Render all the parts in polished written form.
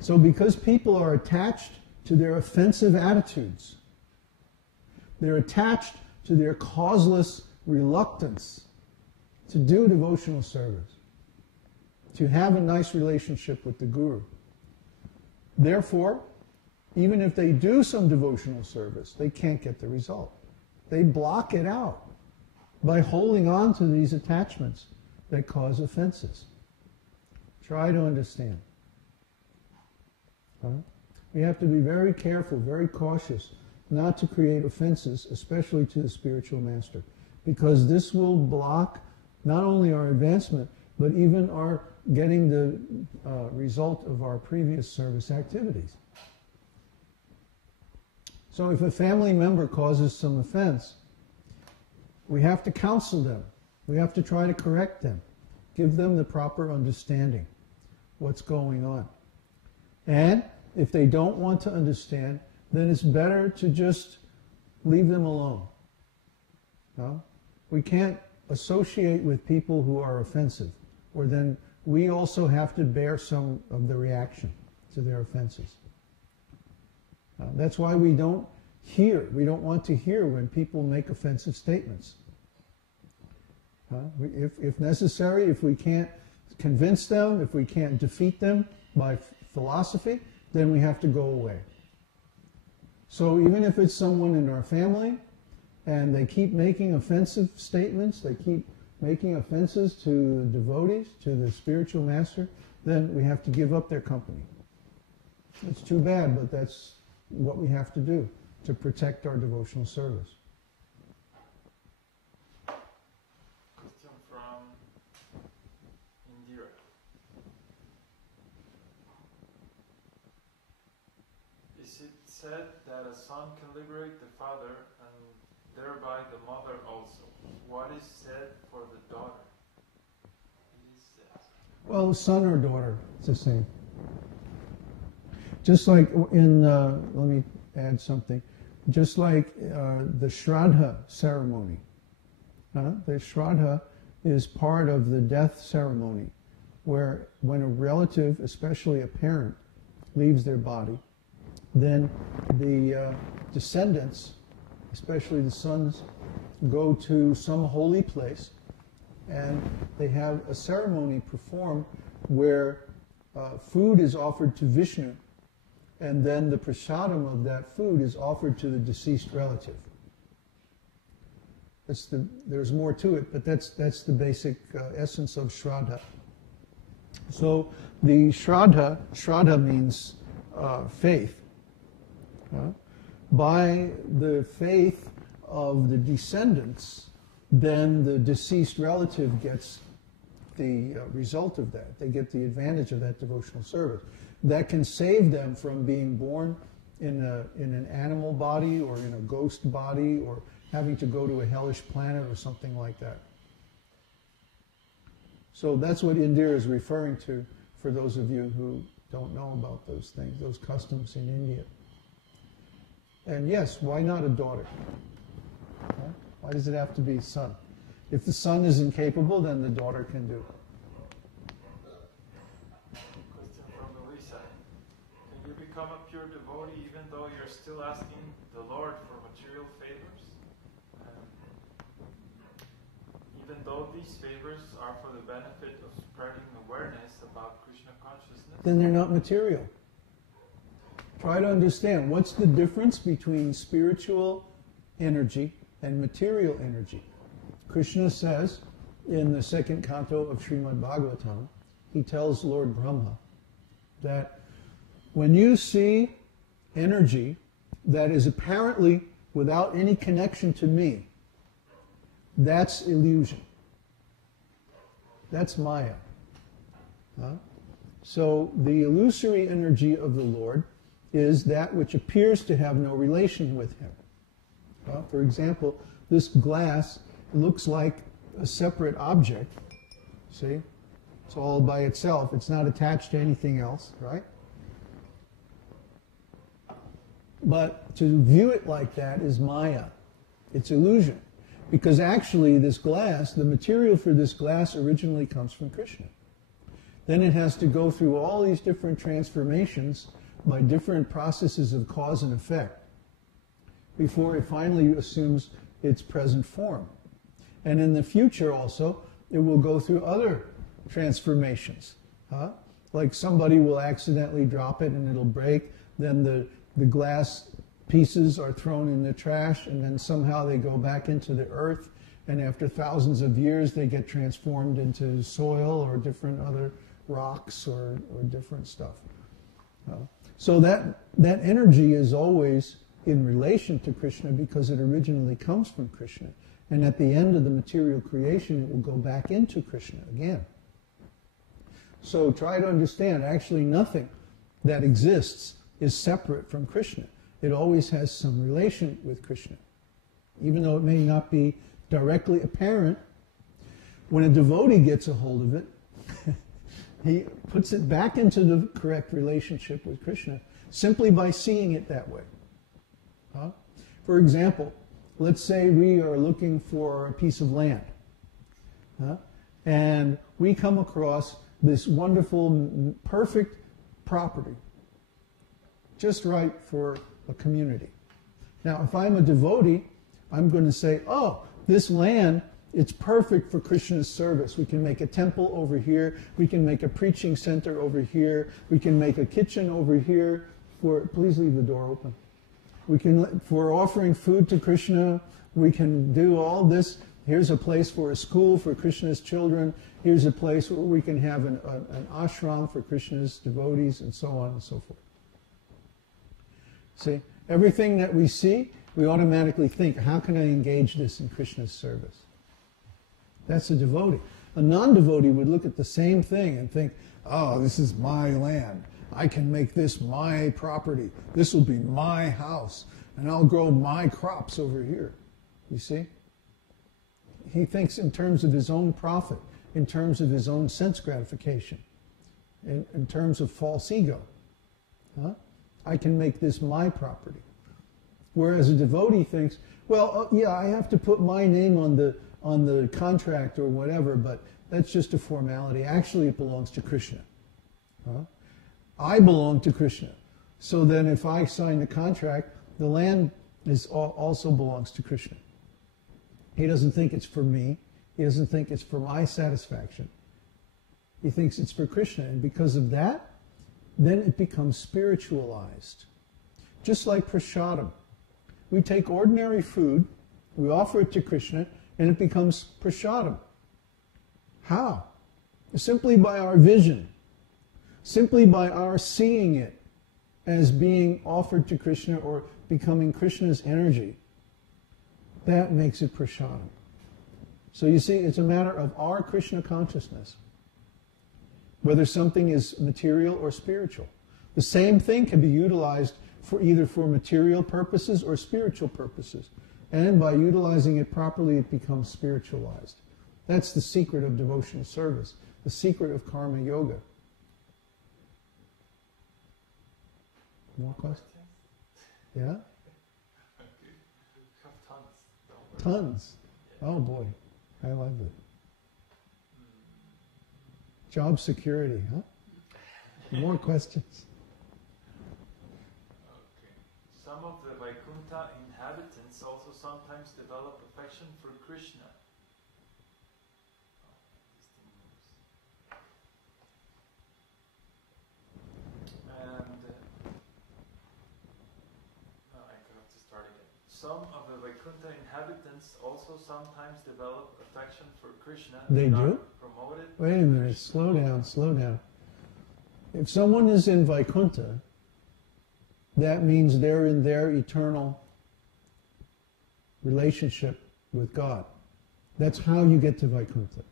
So because people are attached to their offensive attitudes, they're attached to their causeless reluctance to do devotional service, to have a nice relationship with the Guru. Therefore, even if they do some devotional service, they can't get the result. They block it out by holding on to these attachments that cause offenses. Try to understand. We have to be very careful, very cautious, not to create offenses, especially to the spiritual master, because this will block not only our advancement, but even our getting the result of our previous service activities. So if a family member causes some offense, we have to counsel them. We have to try to correct them, give them the proper understanding what's going on. And if they don't want to understand, then it's better to just leave them alone. No? We can't associate with people who are offensive, or then we also have to bear some of the reaction to their offenses. That's why we don't want to hear when people make offensive statements. If necessary, if we can't convince them, if we can't defeat them by philosophy, then we have to go away. So even if it's someone in our family and they keep making offensive statements, they keep making offenses to the devotees, to the spiritual master, then we have to give up their company. It's too bad, but that's what we have to do to protect our devotional service. Question from Indira. Is it said that a son can liberate the father and thereby the mother also? What is said for the daughter? It is said. Well, son or daughter, it's the same. Just like in, let me add something, just like the Shraddha ceremony. The Shraddha is part of the death ceremony, where when a relative, especially a parent, leaves their body, then the descendants, especially the sons, go to some holy place and they have a ceremony performed where food is offered to Vishnu, and then the prasadam of that food is offered to the deceased relative. There's more to it, but that's the basic essence of Shraddha. So the Shraddha means faith. By the faith of the descendants, then the deceased relative gets the result of that. They get the advantage of that devotional service. That can save them from being born in an animal body or in a ghost body or having to go to a hellish planet or something like that. So that's what Indira is referring to for those of you who don't know about those things, those customs in India. And yes, why not a daughter? Why does it have to be a son? If the son is incapable, then the daughter can do it. Become a pure devotee even though you're still asking the Lord for material favors? Even though these favors are for the benefit of spreading awareness about Krishna consciousness? Then they're not material. Try to understand what's the difference between spiritual energy and material energy. Krishna says in the second canto of Śrīmad-Bhāgavatam, he tells Lord Brahma that when you see energy that is apparently without any connection to me, that's illusion. That's Maya. So the illusory energy of the Lord is that which appears to have no relation with him. For example, this glass looks like a separate object. See? It's all by itself. It's not attached to anything else, right? But to view it like that is Maya. It's illusion. Because actually this glass, the material for this glass originally comes from Krishna. Then it has to go through all these different transformations by different processes of cause and effect before it finally assumes its present form. And in the future also, it will go through other transformations. Like somebody will accidentally drop it and it'll break, then the glass pieces are thrown in the trash, and then somehow they go back into the earth, and after thousands of years they get transformed into soil or different other rocks or different stuff. So that energy is always in relation to Krishna because it originally comes from Krishna. And at the end of the material creation, it will go back into Krishna again. So try to understand, actually nothing that exists is separate from Krishna. It always has some relation with Krishna. Even though it may not be directly apparent, when a devotee gets a hold of it, he puts it back into the correct relationship with Krishna simply by seeing it that way. For example, let's say we are looking for a piece of land, and we come across this wonderful, perfect property, just right for a community. Now, if I'm a devotee, I'm going to say, oh, this land, it's perfect for Krishna's service. We can make a temple over here. We can make a preaching center over here. We can make a kitchen over here. Please leave the door open. For offering food to Krishna, we can do all this. Here's a place for a school for Krishna's children. Here's a place where we can have an ashram for Krishna's devotees, and so on and so forth. See, everything that we see, we automatically think, how can I engage this in Krishna's service? That's a devotee. A non-devotee would look at the same thing and think, oh, this is my land. I can make this my property. This will be my house. And I'll grow my crops over here. You see? He thinks in terms of his own profit, in terms of his own sense gratification, in terms of false ego. I can make this my property. Whereas a devotee thinks, well, yeah, I have to put my name on the contract or whatever, but that's just a formality. Actually, it belongs to Krishna. I belong to Krishna. So then if I sign the contract, the land also belongs to Krishna. He doesn't think it's for me. He doesn't think it's for my satisfaction. He thinks it's for Krishna. And because of that, then it becomes spiritualized. Just like prasadam. We take ordinary food, we offer it to Krishna, and it becomes prasadam. How? Simply by our vision. Simply by our seeing it as being offered to Krishna or becoming Krishna's energy. That makes it prasadam. So you see, it's a matter of our Krishna consciousness, whether something is material or spiritual. The same thing can be utilized either for material purposes or spiritual purposes. And by utilizing it properly, it becomes spiritualized. That's the secret of devotional service, the secret of karma yoga. More questions? Yeah? Tons. Oh boy, I love it. Job security, huh? More questions? Okay. Some of the Vaikuntha inhabitants also sometimes develop affection for Krishna. Some of the Vaikuntha inhabitants also sometimes develop affection for Krishna. They do? Promoted. Wait a minute, slow down, slow down. If someone is in Vaikuntha, that means they're in their eternal relationship with God. That's how you get to Vaikuntha.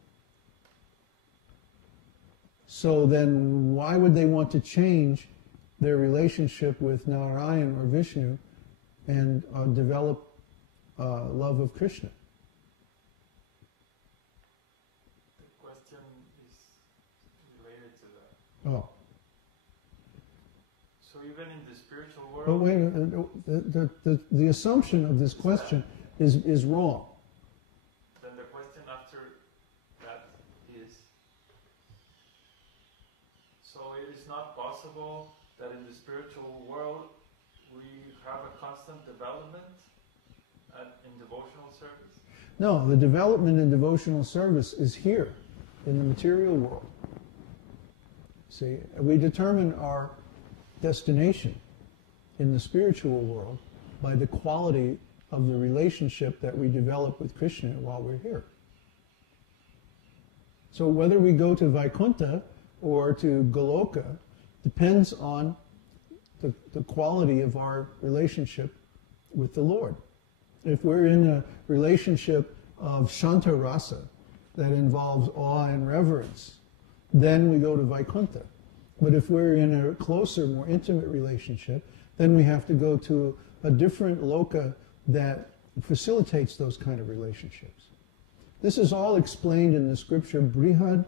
So then why would they want to change their relationship with Narayan or Vishnu and develop love of Krishna? The question is related to that. Oh. So even in the spiritual world... But wait, the assumption of this question is wrong. Then the question after that is... not possible that in the spiritual world we have a constant development in devotional service? No, the development in devotional service is here, in the material world. See, we determine our destination in the spiritual world by the quality of the relationship that we develop with Krishna while we're here. So whether we go to Vaikuntha or to Goloka depends on the quality of our relationship with the Lord. If we're in a relationship of Shanta Rasa that involves awe and reverence, then we go to Vaikuntha. But if we're in a closer, more intimate relationship, then we have to go to a different loka that facilitates those kind of relationships. This is all explained in the scripture Brihad